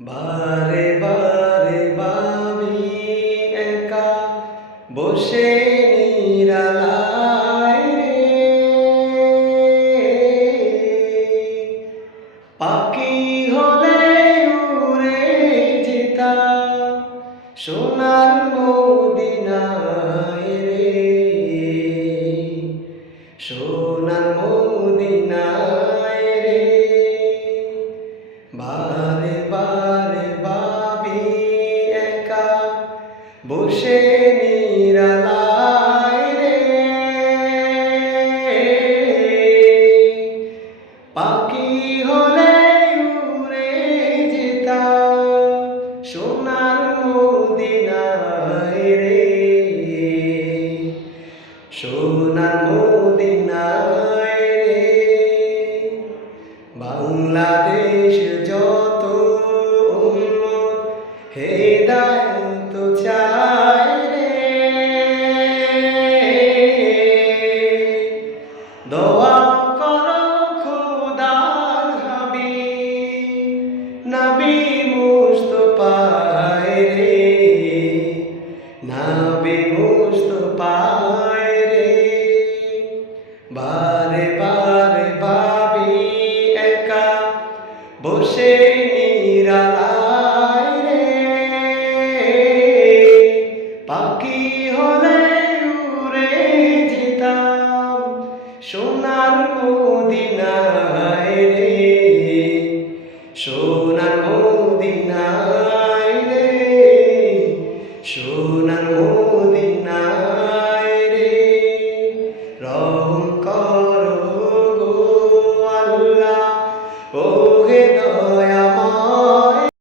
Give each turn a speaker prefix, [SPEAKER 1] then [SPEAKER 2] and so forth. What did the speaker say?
[SPEAKER 1] বারে বারে ভাবি একা বসে নিরালায়। পাখি হলে উড়ে যেতাম সোনার মদিনায় রে সোনার বসে নিরালায় রে। পাখি হলে উড়ে যেতাম, সোনার মদিনায় রে। সোনার মদিনায় রে। বাংলাদেশ যত উন্নত দোয়া করো খুদার হাবি নবী মুস্তফায় রে নবী মুস্তফায় রে বারে বারে ভাবি একা, বসে সোনার মদিনায় সোনার মোদিনায় রে সোনার মদিনায় রে। রহম কর